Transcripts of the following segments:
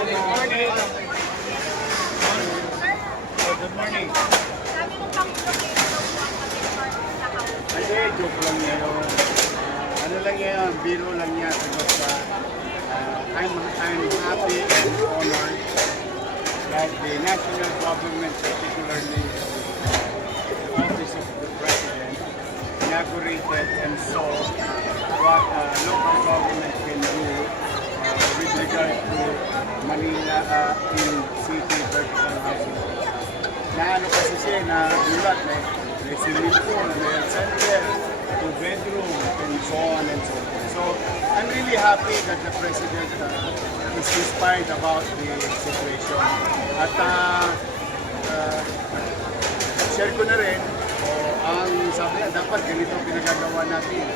Good morning. Sabi ng Pangulo kayo daw po ang mag-start sa house. Hindi, joke lang yun. Ano lang yan, biro lang yan. I'm happy and honored that the national government, particularly the Office of the President, inaugurated and saw what local government can do with regard to Manila in city vertical housing. Na ano kasi siya na ulat may swimming pool, may health center, 2-bedroom, and so on and so forth. So I'm really happy that the President is inspired about the situation. At share ko na rin, ang sabi niya, dapat ganito pinagagawa natin.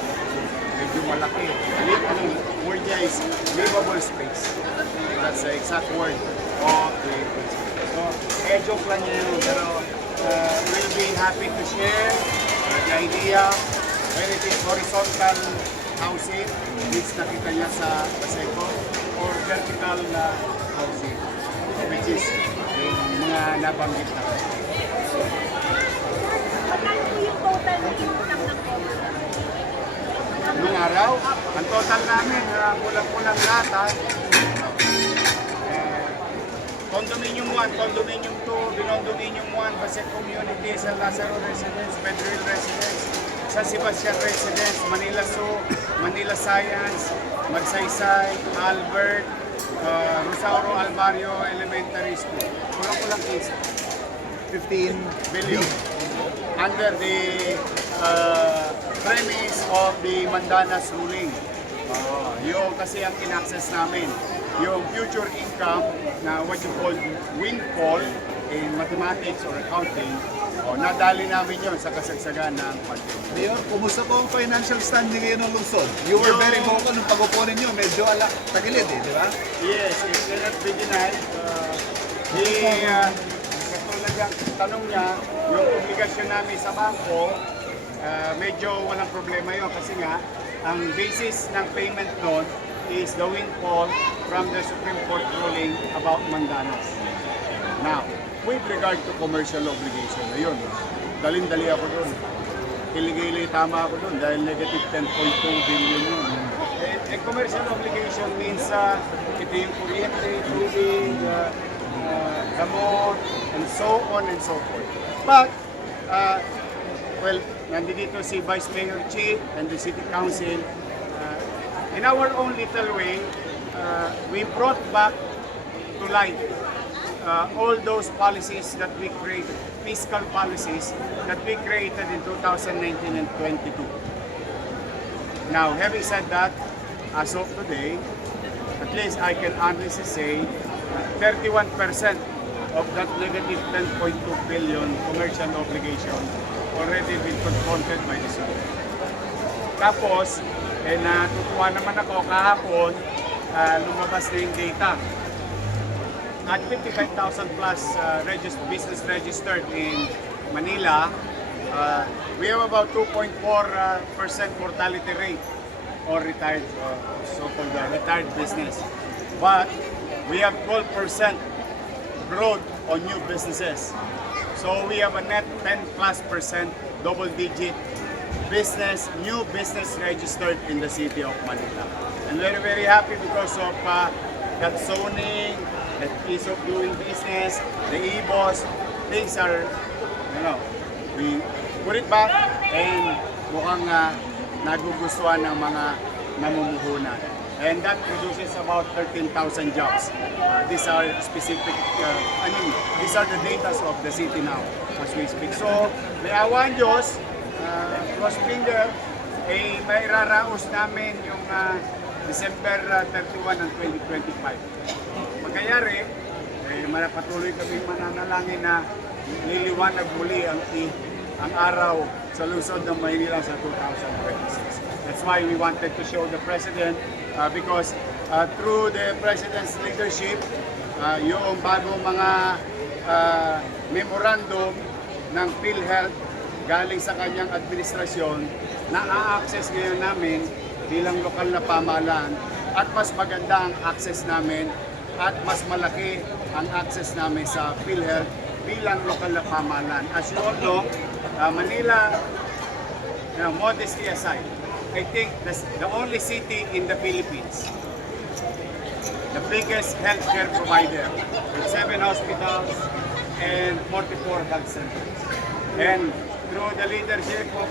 Medyo malaki. Ang word niya is livable space. That's the exact word of the President. So, joke lang yun, pero we'll be happy to share the idea when it is horizontal housing, which nakita niya sa Paseco, or vertical housing, which is yung mga nabanggit na. Magkano po yung total ng inutang ng Congress? Nung araw, ang total namin, kulang-kulang lahat, Condominium 1, Condominium 2, Binondominium 1, Pasec Community, San Lazaro Residence, Pedril Residence, San Sebastian Residence, Manila Zoo, Manila Science, Magsaysay, Albert, Rosauro Alvario Elementary School. Kulang-kulang 15 billion under the premise of the Mandanas ruling. Yung kasi ang in-access namin, yung future income na what you call windfall in mathematics or accounting, nadali namin yun sa kasagsagan ng pandemic. Mayor, kumusta po ang financial standing ngayon ng lungsod? You were very vocal nung pag-upo ninyo, medyo tagilid di ba? Yes, it cannot be denied. Katulad yung tanong niya, yung obligasyon namin sa bangko, medyo walang problema yun kasi nga, ang basis ng payment noon is the windfall from the Supreme Court ruling about Mandanas. Now, with regard to commercial obligation, ayun, dalin-dali ako doon. Kiligili tama ako doon dahil negative 10.2 billion yun. Commercial obligation means ito yung kuryente, tubig, gamot, and so on and so forth. But, well, nandito si Vice Mayor Chi and the City Council. In our own little way, we brought back to light all those policies that we created, fiscal policies that we created in 2019 and 22. Now, having said that, as of today, at least I can honestly say 31% of that negative 10.2 billion commercial obligation already been confronted by the city. Tapos, natutuwa naman ako kahapon, lumabas na yung data. At 55,000 plus business registered in Manila, we have about 2.4% mortality rate or retired, so-called retired business. But we have 12% growth on new businesses. So we have a net 10+% double-digit new business registered in the city of Manila. And very, very happy because of that zoning, that ease of doing business, the e-boss, things are, we put it back and mukhang nagugustuhan ng mga namumuhunan. And that produces about 13,000 jobs. These are specific, these are the data of the city now as we speak. So, may awan Diyos, cross finger, may raraos namin yung December 31 ng 2025. Magkayari, patuloy kami mananalangin na liliwanag muli ang araw sa lungsod ng Maynila sa 2026. That's why we wanted to show the President because through the President's leadership, yung bagong mga memorandum ng PhilHealth galing sa kanyang administrasyon na a-access ngayon namin bilang lokal na pamahalaan at mas maganda ang access namin at mas malaki ang access namin sa PhilHealth bilang lokal na pamahalaan. As you all know, Manila, modesty aside, I think the only city in the Philippines, the biggest healthcare provider with 7 hospitals and 44 health centers. And through the leadership of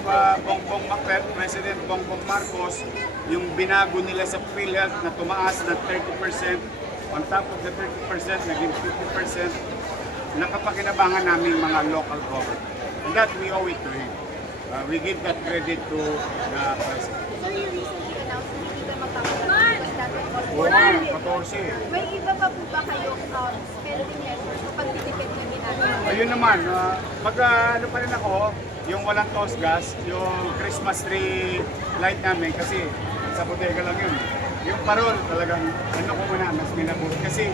President Bongbong Marcos, yung binago nila sa PhilHealth na tumaas ng 30%, on top of the 30%, naging 50%, nakapakinabangan namin mga local government. And that we owe it to him. We give that credit to the President. Sir, you recently announced na hindi ka magpapagawa ng dating Oo, 14. May iba pa po ba kayong spending measures o pagtitipid na ginagawa? Ayun naman, ano pa rin ako, yung walang toast gas, yung Christmas tree light namin kasi sa bodega lang yun. Yung parol talagang ano ko muna, mas minabuti. Kasi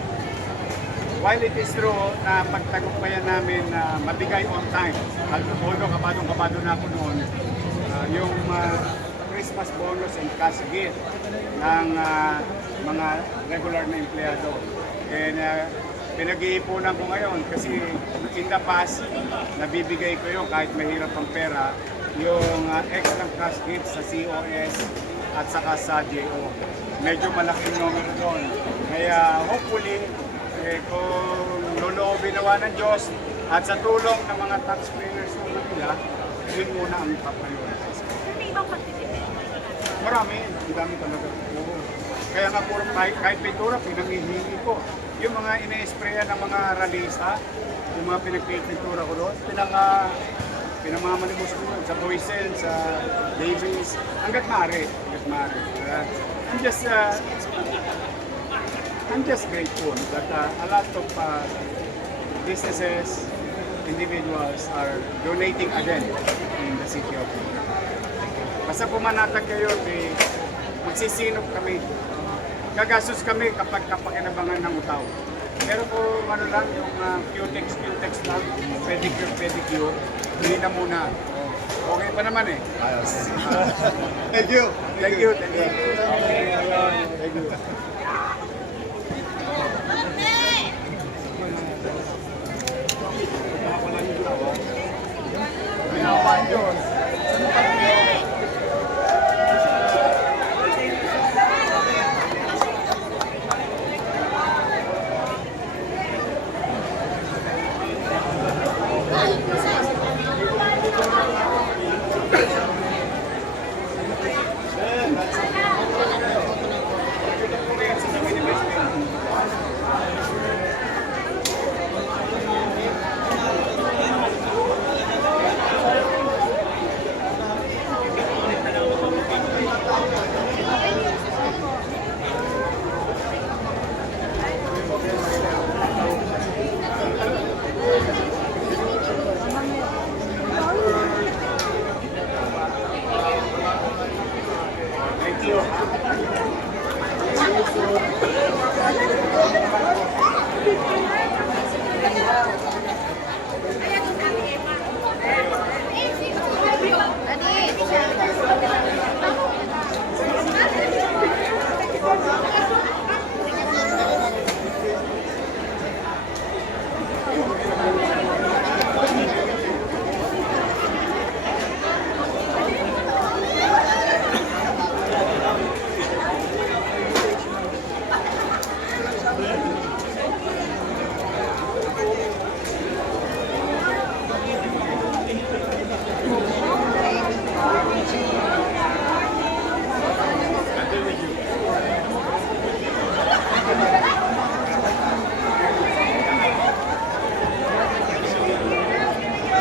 while it is true na pagtagumpayan namin na mabigay on time, although kabadong-kabado na ako noon, yung Christmas bonus and cash gift ng mga regular na empleyado. And pinag-iipunan ko ngayon kasi in the past, nabibigay ko yun kahit mahirap ang pera, yung extra cash gift sa COS at saka sa JO. Medyo malaking numero doon. Kaya hopefully, kung loloobin nawa ng Diyos at sa tulong ng mga taxpayers ng Manila, yun muna ang priorities. Sir, may ibang pagtitipid na ginagawa? Marami, ang dami talaga. Oo. Kaya nga puro kahit pintura, pinangihingi ko. Yung mga ina-sprayan ng mga ralista, yung mga pinagpipintura ko doon, pinamamalimos ko doon sa Boysen, sa Davies, hanggat maaari. I'm just grateful that a lot of businesses, individuals are donating again in the city of Manila. Basta pumanatag kayo, magsisinop kami. Gagastos kami kapag kapakinabangan ng utaw. Pero kung ano lang, yung Q-tex lang, pedicure, hindi na muna. Okay pa naman eh. Ayos. Thank you. Thank you.